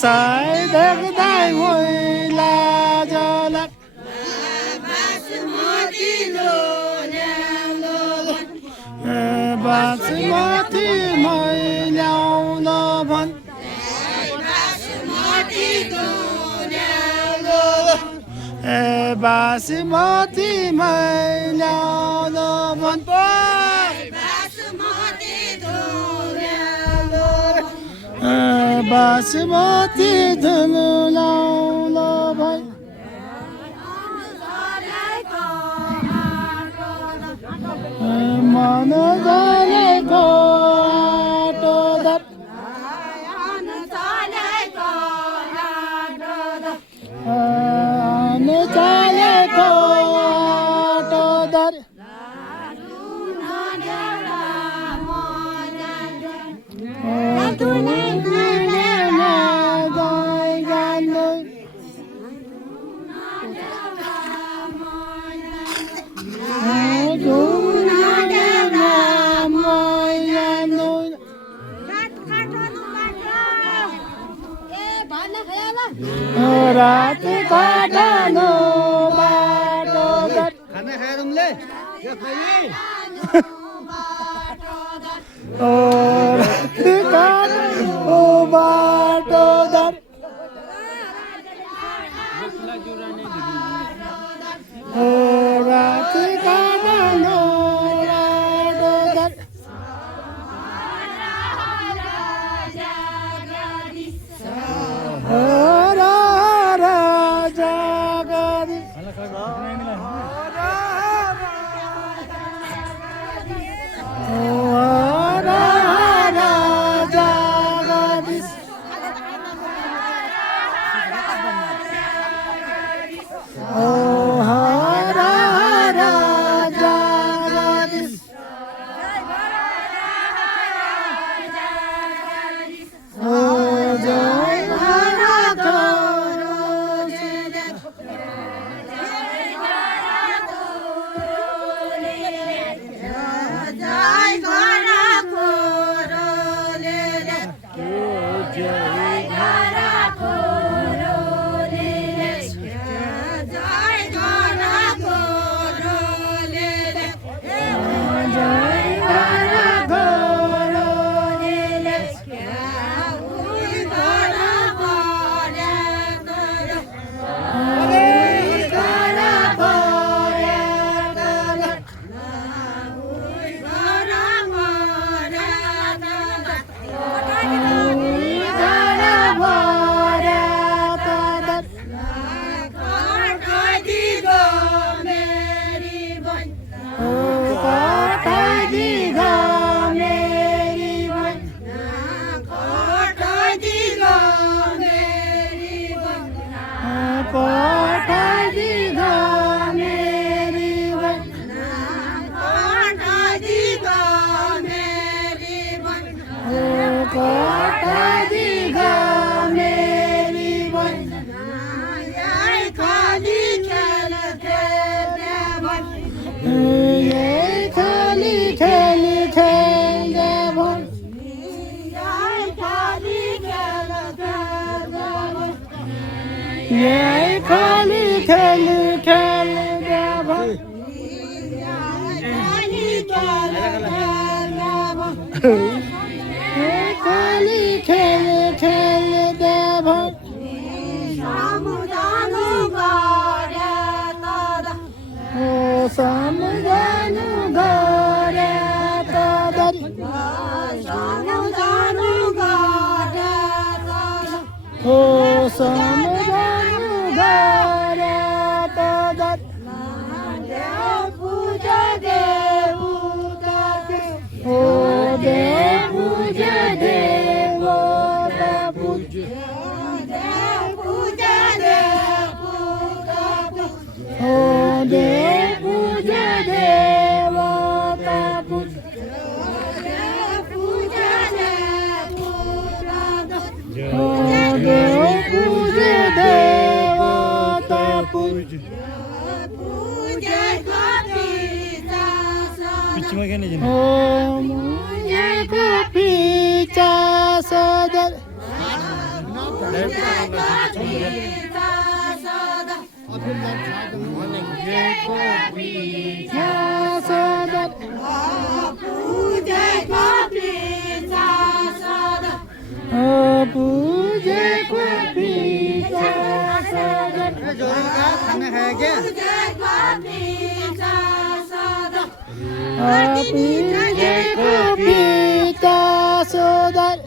साई देख्दै मैला जलक बासमती मैल्याउन भन् बासमती मैल्याउन भन् बासमती धुलाउन भन् मन जलेको आटो दर चलेको आटो दर रात काटनो बाटो दर खाना खायो तुमले यो खाइए रात काटनो बाटो दर रात काटनो बाटो दर पूजेको पिता सदन जोरन का खाना खाया क्या पूजेको पिता सदन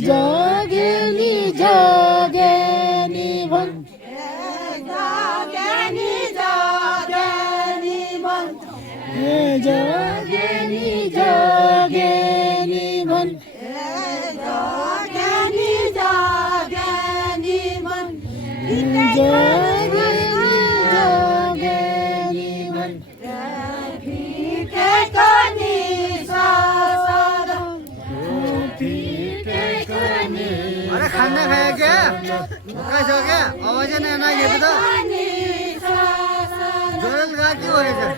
जगेनी जगेनी भन जगेनी जगेनी भन जगेनी जगेनी भन अरे खाना खाया क्या कैसे हो क्या आवाज नहीं आना ये बता जोरन का क्यों हो रहा है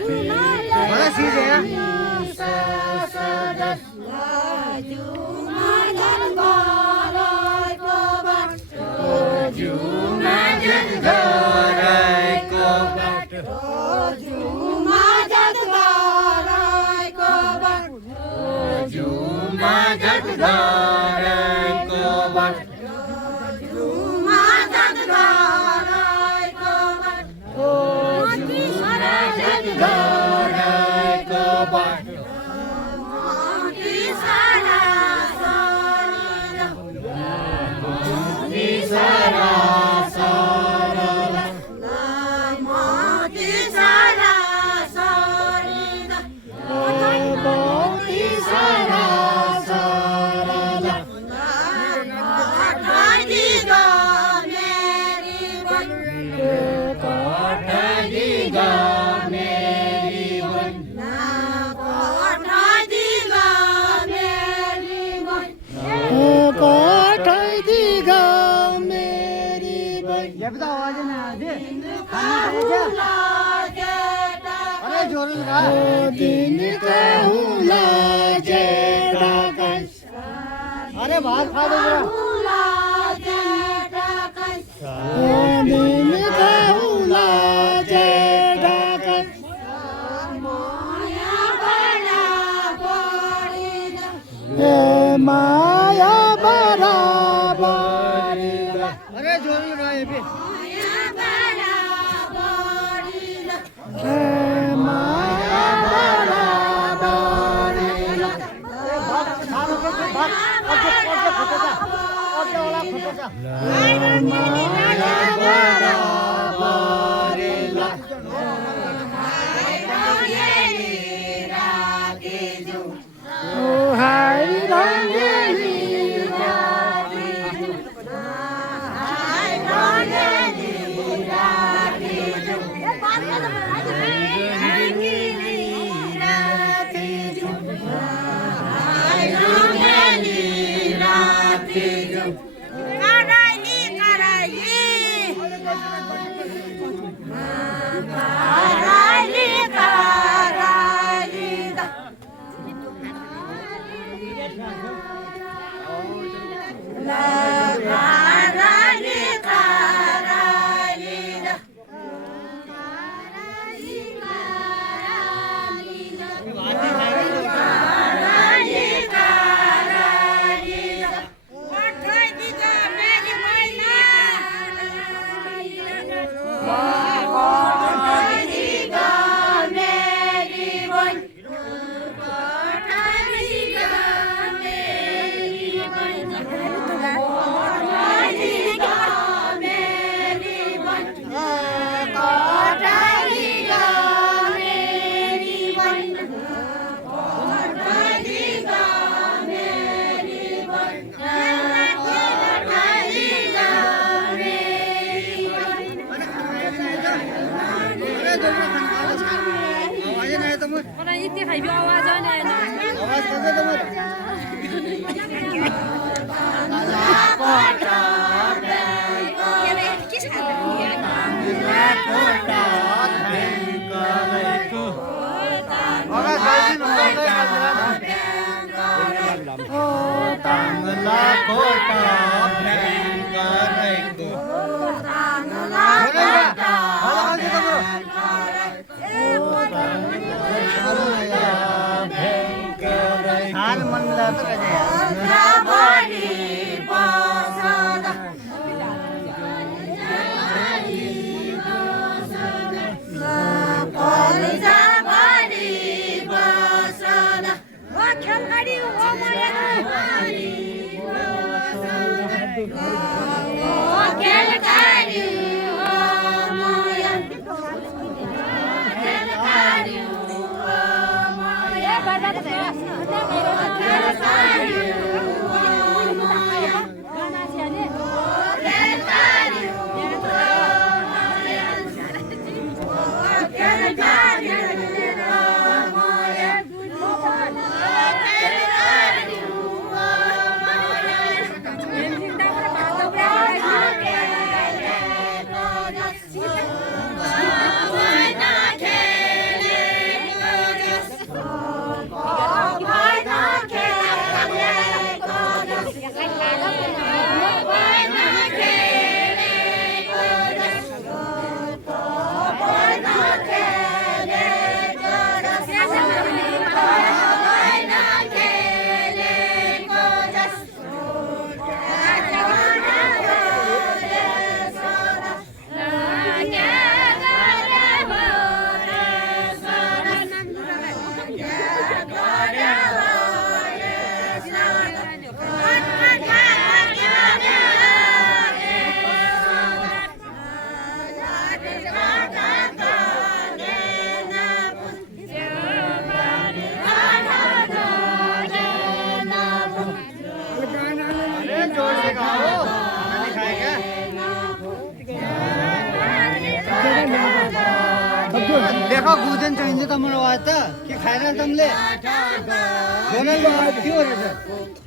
बड़ा चीज है ये बता आवाज नहीं आ रही खाना खाया क्या अरे जोरन का दिन कहूला अरे भात खा दो दिन कहूला माया बराबर अरे जोरन का ये भी माया बराबर यति खाइबी आवाज आएन आवाज गर्दै त म खोटा भ्याङ गरेको हाल मन देखो गुजन चाहिन्छ त मलाई आवाज त के खाएर तमले के हो रहेछ